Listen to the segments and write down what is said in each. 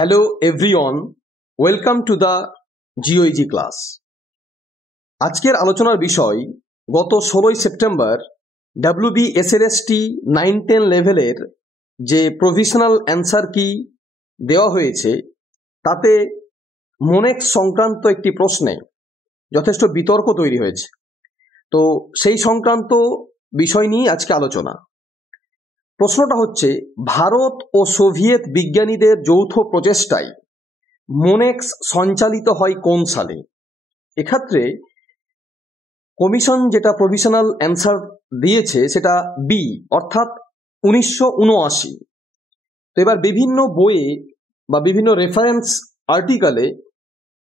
Hello everyone, welcome to the GOEG class. আজকের আলোচনার বিষয় গত 16ই সেপ্টেম্বর WBSLST 9-10 লেভেলের যে প্রভিশনাল অ্যান্সার কি দেওয়া হয়েছে তাতে মোনেক্স সংক্রান্ত একটি প্রশ্নে যথেষ্ট বিতর্ক তৈরি হয়েছে। তো সেই সংক্রান্ত বিষয় নিয়ে আজকে আলোচনা। প্রশ্নটা হচ্ছে, ভারত ও সোভিয়েত বিজ্ঞানীদের যৌথ প্রচেষ্টায় মোনেক্স সঞ্চালিত হয় কোন সালে? এক্ষেত্রে কমিশন যেটা প্রভিশনাল অ্যান্সার দিয়েছে সেটা বি, অর্থাৎ 1979। তো এবার বিভিন্ন বইয়ে বা বিভিন্ন রেফারেন্স আর্টিকেলে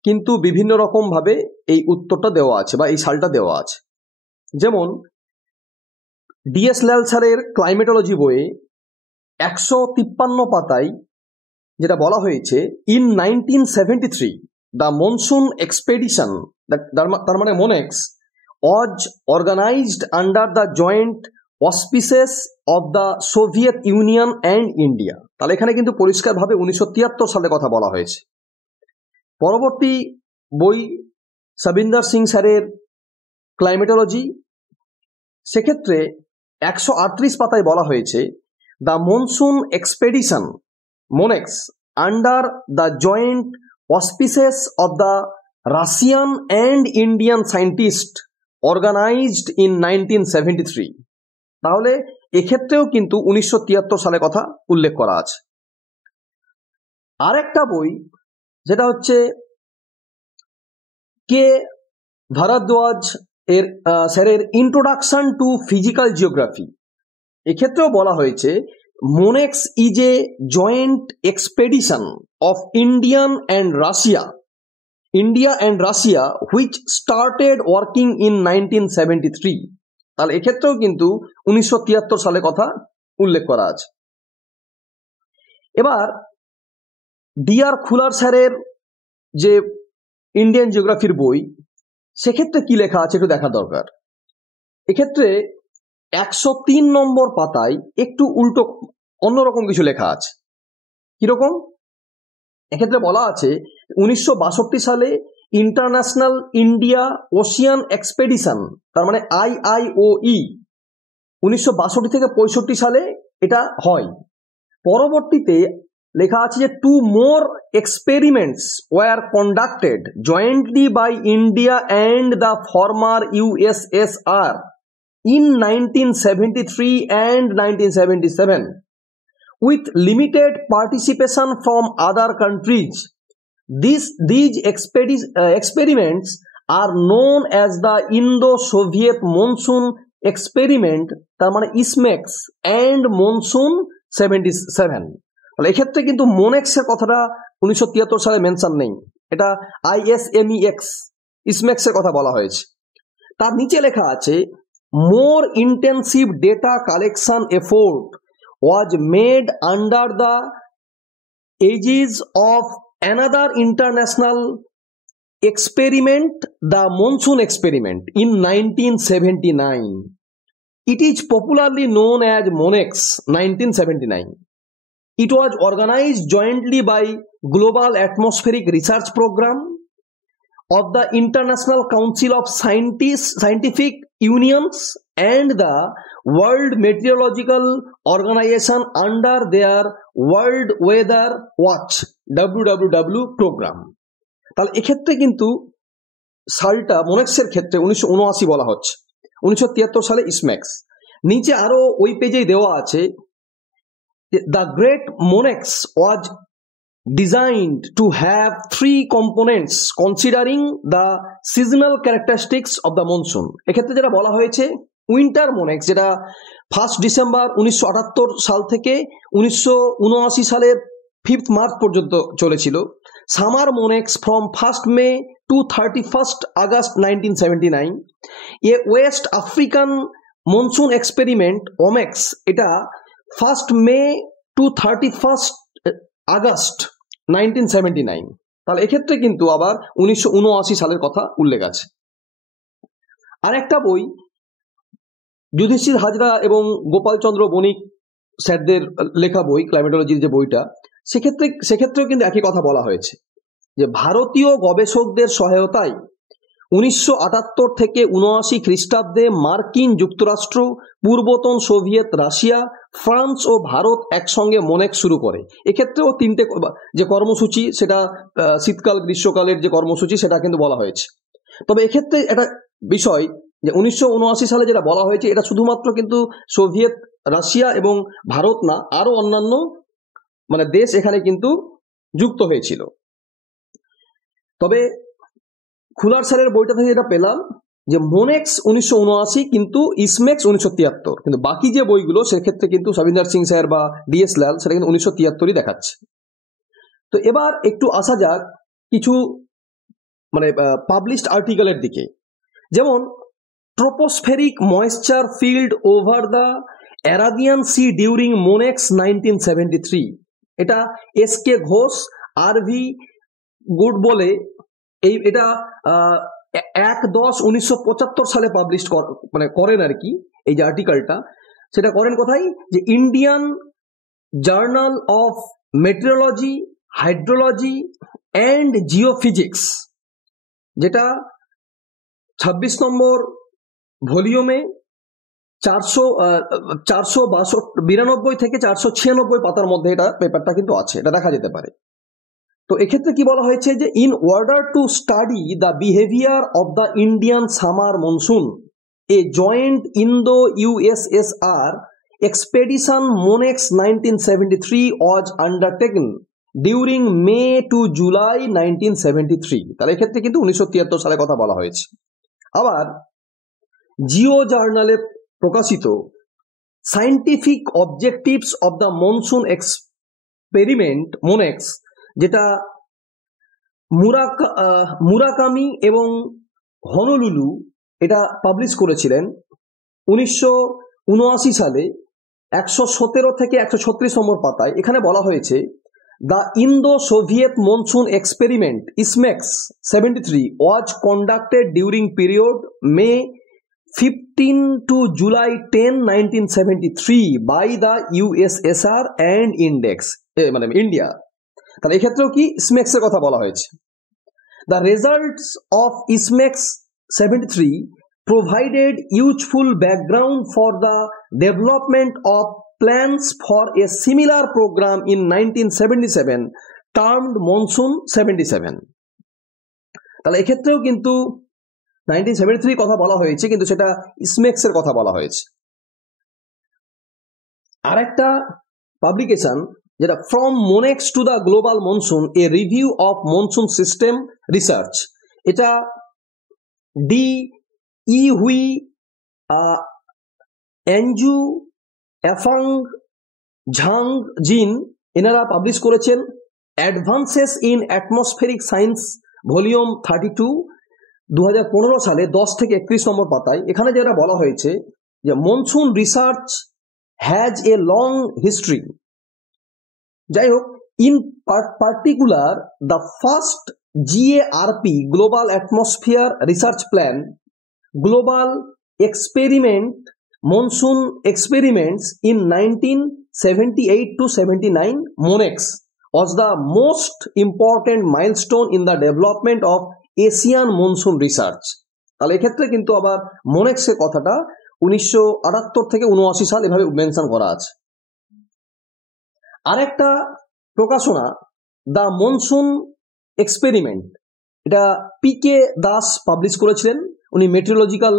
কিন্তু বিভিন্ন রকম ভাবে এই উত্তরটা দেওয়া আছে বা এই সালটা দেওয়া আছে। যেমন ডিএস লাল স্যারের ক্লাইমেটোলজি বইয়ে 153 পাতায় যেটা বলা হয়েছে, ইন 1973 দ্য মনসুন এক্সপেডিশন, তার মানে MONEX, was organised under the joint auspices of the Soviet Union and India. তাহলে এখানে কিন্তু পরিষ্কারভাবে 1973 সালে কথা বলা হয়েছে। পরবর্তী বই সবিন্দর সিং স্যারের ক্লাইমেটোলজি, সেক্ষেত্রে 138 পাতায় বলা হয়েছে, the monsoon expedition MONEX under the joint auspices of the Russian and Indian scientist organised in 1973। তাহলে এক্ষেত্রেও কিন্তু 1973 সালে কথা উল্লেখ করা আছে। আর একটা বই যেটা হচ্ছে কে ভারদ্বাজ এর স্যারের ইন্ট্রোডাকশন টু ফিজিক্যাল জিওগ্রাফি, এক্ষেত্রেও বলা হয়েছে, Monex is a joint expedition of India and Russia which started working in 1973। তাহলে এক্ষেত্রেও কিন্তু 1973 সালে কথা উল্লেখ করা আছে। এবার ডিআর খুলার স্যারের যে ইন্ডিয়ান জিওগ্রাফির বই, সেক্ষেত্রে কি লেখা আছে একটু দেখা দরকার। এক্ষেত্রে 103 নম্বর পাতায় একটু উল্টো অন্যরকম কিছু লেখা আছে। কিরকম? এক্ষেত্রে বলা আছে 1962 সালে ইন্টারন্যাশনাল ইন্ডিয়া ওশিয়ান এক্সপেডিশন, তার মানে IIOE, 1962 থেকে 65 সালে এটা হয়। পরবর্তীতে লেখা আছে যে two more experiments were conducted jointly by India and the former USSR in 1973 and 1977 with limited participation from other countries. These experiments are known as the Indo-Soviet Monsoon Experiment, তার মানে ISMEX, and Monsoon 77। তাহলে এক্ষেত্রে কিন্তু মোনেক্সের কথাটা 1973 সালে mention নেই, এটা ISMEX, ISMEX এর কথা বলা হয়েছে। তার নিচে লেখা আছে, more intensive data collection effort was made under the aegis of another international experiment, the Monsoon Experiment, in 1979. It is popularly known as MONEX 1979. It was organized jointly by Global Atmospheric Research Program of the International Council of Scientific Unions and the World Meteorological Organization under their World Weather Watch WWW program। তাহলে এক্ষেত্রে কিন্তু সালটা মোনেক্সের ক্ষেত্রে 1979 বলা হচ্ছে, 1973 সালে ইসমেক্স। নিচে আরো ওই পেজেই দেওয়া আছে, the great Monex was designed to have three components considering the seasonal characteristics of the monsoon। এক্ষেত্রে যেটা বলা হয়েছে, উইন্টার মোনেক্স যেটা 1 ডিসেম্বর 1978 সাল থেকে 1979 সালের 5 মার্চ পর্যন্ত চলেছিল। Summer MONEX from 1 May to 31 August 1979। A West African monsoon experiment WAMEX, এটা 1 মে টু 31 আগস্ট 1979। তাহলে এক্ষেত্রে কিন্তু আবার 1979 সালের কথা উল্লেখ আছে। আর একটা বই যুধিষ্ঠির হাজরা এবং গোপাল চন্দ্র বণিক স্যারদের লেখা বই, ক্লাইমেটোলজির যে বইটা, সেক্ষেত্রেও কিন্তু একই কথা বলা হয়েছে যে ভারতীয় গবেষকদের সহায়তায় 1978 থেকে 79 খ্রিস্টাব্দে মার্কিন যুক্তরাষ্ট্র, পূর্বতন সোভিয়েত রাশিয়া, ফ্রান্স ও ভারত একসঙ্গে মনেক শুরু করে। এক্ষেত্রেও তিনটে যে কর্মসূচি, সেটা শীতকাল গ্রীষ্মকালের যে কর্মসূচি সেটা কিন্তু বলা হয়েছে। তবে এক্ষেত্রে একটা বিষয় যে 1979 সালে যেটা বলা হয়েছে এটা শুধুমাত্র কিন্তু সোভিয়েত রাশিয়া এবং ভারত না, আরো অন্যান্য দেশ এখানে কিন্তু যুক্ত হয়েছিল। তবে খুলার স্যারের বইটা থেকে যেটা পেলাম যে মোনেক্স 1979 কিন্তু ইসমেক্স 1973, কিন্তু বাকি যে বইগুলো সেক্ষেত্রে কিন্তু সবিন্দর সিং স্যার বা ডিএস লাল সেটা কিন্তু 1973ই দেখাচ্ছে। তো এবার একটু আসা যাক কিছু পাবলিশড আর্টিকেলের দিকে। যেমন tropospheric moisture field over the Arabian Sea during MONEX 1973, এটা এস কে ঘোষ আর ভি গুড বলে এটা 1/10/1975 সালে পাবলিশ করেন আর কি। এই যে আর্টিকেলটা সেটা করেন কোথায়, যে Indian journal of metrology, hydrology and geophysics, যেটা 26 নম্বর ভলিউমে 492 থেকে 496 পাতার মধ্যে এটা পেপারটা কিন্তু আছে, এটা দেখা যেতে পারে। তো এক্ষেত্রে কি বলা হয়েছে যে in order to study the behaviour of the Indian summer monsoon A joint Indo USSR expedition Monex 1973 was undertaken during May to July 1973। তাহলে এক্ষেত্রে কিন্তু 1973 সালে কথা বলা হয়েছে। আবার জিও জার্নালে প্রকাশিত scientific objectives of the monsoon experiment Monex, যেটা মুরাকামি এবং হনুলুলু এটা পাবলিশ করেছিলেন 1979 সালে 117 থেকে 136 নম্বর পাতায়। এখানে বলা হয়েছে the Indo Soviet monsoon experiment ISMEX 73 was conducted during period May 15 to July 10, 1973 by the USSR and India. তাহলে এক্ষেত্রেও কি ইসমেক্স এর কথা বলা হয়েছে। The results of ISMEX 73 provided useful background for the development of plans for a similar program in 1977 termed Monsoon 77। তাহলে এক্ষেত্রেও কিন্তু 1973 কথা বলা হয়েছে, কিন্তু সেটা ইসমেক্স এর কথা বলা হয়েছে। আরেকটা পাবলিকেশন যেটা from Monex to the global monsoon A review of monsoon system research, এটা ডি ই হুই এনজু এফাং ঝাং জিন এনারা পাবলিশ করেছেন advances in atmospheric science volume 32 2015 সালে 10 থেকে 31 নম্বর পাতায়। এখানে যেটা বলা হয়েছে যে monsoon research has a long history. যাই হোক, in particular the first GARP global atmosphere research plan global experiment monsoon experiments in 1978 to 79 MONEX was the most important milestone in the development of Asian monsoon research। তাহলে এক্ষেত্রে কিন্তু আবার Monex এর কথাটা 1978 থেকে 79 সাল এভাবে মেনশন করা আছে। আরেকটা প্রকাশনা দ্য মনসুন এক্সপেরিমেন্ট, এটা পিকে দাস পাবলিশ করেছিলেন। উনি meteorological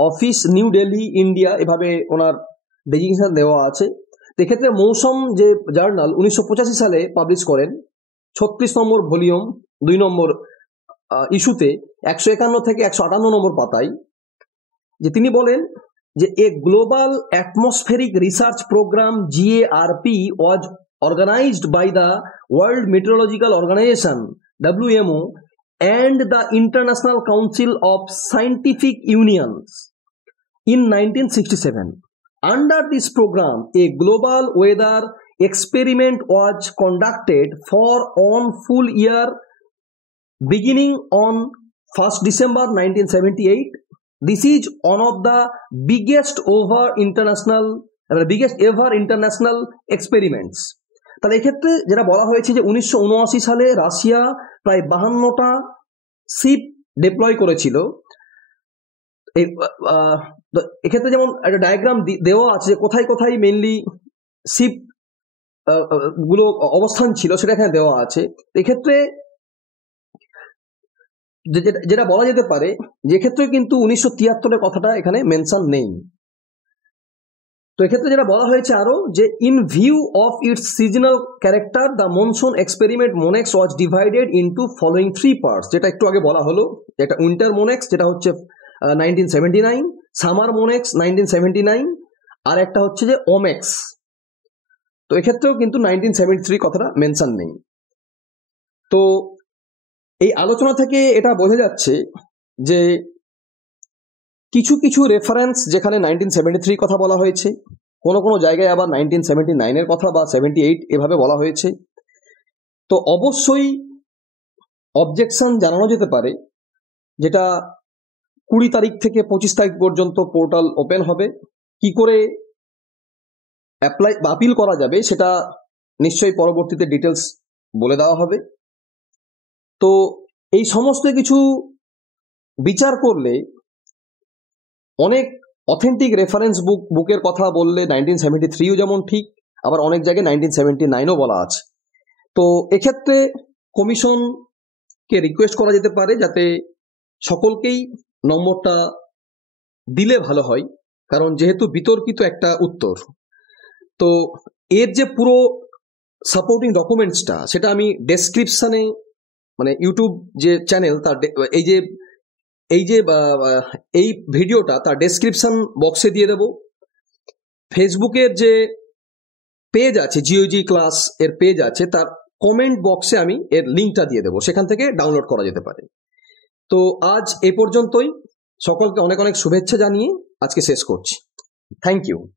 office new Delhi India এভাবে ওনার ডেজিগনেশন দেওয়া আছে। এক্ষেত্রে মৌসুম যে জার্নাল 1985 সালে পাবলিশ করেন 36 নম্বর ভলিউম 2 নম্বর ইস্যুতে 151 থেকে 158 নম্বর পাতায়, যে তিনি বলেন যে a global atmospheric research programme GARP was organized by the World Meteorological Organization WMO and the International Council of Scientific Unions in 1967. Under this program, a global weather experiment was conducted for one full year beginning on 1st December 1978. This is one of the biggest ever international experiments. তাহলে এক্ষেত্রে যেটা বলা হয়েছে যে 1979 সালে Russia প্রায় 52টা sheep deploy করেছিল। এক্ষেত্রে যেমন একটা ডায়াগ্রাম দেওয়া আছে কোথায় কোথায় মেইনলি শিপ গুলো অবস্থান ছিল, সেটা এখানে দেওয়া আছে। এক্ষেত্রে যেটা বলা যেতে পারে যে ক্ষেত্রে কিন্তু 1973 কথাটা এখানে মেনশন নেই। তো এক্ষেত্রে যেটা বলা হয়েছে আরো যে in view of its seasonal character the monsoon experiment Monex was divided into following 3 parts, যেটা একটু আগে বলা হলো। এটা উইন্টার মোনেক্স যেটা হচ্ছে 1979, সামার মোনেক্স 1979, আর একটা হচ্ছে যে ওমেক্স। তো এক্ষেত্রেও কিন্তু 1973 কথাটা মেনশন নেই। তো এই আলোচনা থেকে এটা বোঝা যাচ্ছে যে কিছু কিছু রেফারেন্স যেখানে 1973 কথা বলা হয়েছে, কোনো কোনো জায়গায় আবার 1979 কথা বা 78 এভাবে বলা হয়েছে। তো অবশ্যই অবজেকশন জানানো যেতে পারে, যেটা 20 তারিখ থেকে 25 তারিখ পর্যন্ত পোর্টাল ওপেন হবে। কি করে অ্যাপ্লাই বা আপিল করা যাবে সেটা নিশ্চয়ই পরবর্তীতে ডিটেলস বলে দেওয়া হবে। তো এই সমস্ত কিছু বিচার করলে অনেক অথেন্টিক রেফারেন্স বুকের কথা বললে 1973ও যেমন ঠিক, আবার অনেক জায়গায় 1979ও বলা আছে। তো এক্ষেত্রে কমিশনকে রিকোয়েস্ট করা যেতে পারে যাতে সকলকেই নম্বরটা দিলে ভালো হয়, কারণ যেহেতু বিতর্কিত একটা উত্তর। তো এর যে পুরো সাপোর্টিং ডকুমেন্টসটা সেটা আমি ডেসক্রিপশনে, মানে ইউটিউব যে চ্যানেল তার এই ভিডিওটা তার ডেসক্রিপশন বক্সে দিয়ে দেব। ফেসবুকের যে পেজ আছে, জিওজি ক্লাস এর পেজ আছে, তার কমেন্ট বক্সে আমি এর লিঙ্কটা দিয়ে দেবো, সেখান থেকে ডাউনলোড করা যেতে পারে। তো আজ এ পর্যন্তই। সকলকে অনেক অনেক শুভেচ্ছা জানিয়ে আজকে শেষ করছি। Thank you.